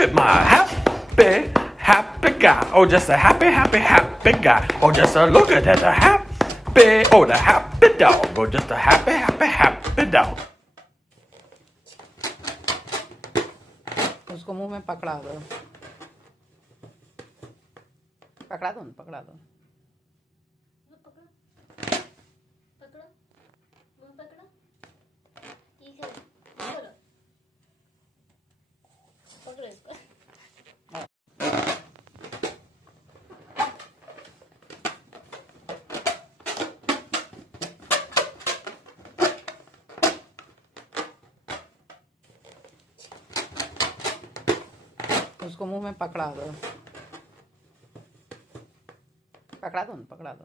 at my happy, happy guy. Oh, just a happy, happy, happy guy. Oh, just a look at that, a happy, oh, the happy dog. Oh, just a happy, happy, happy dog. उसको मुंह में पकड़ा दो, पकड़ा दो, पकड़ा दो। उसको मुंह में पकड़ा दो, पकड़ा दो, पकड़ा दो।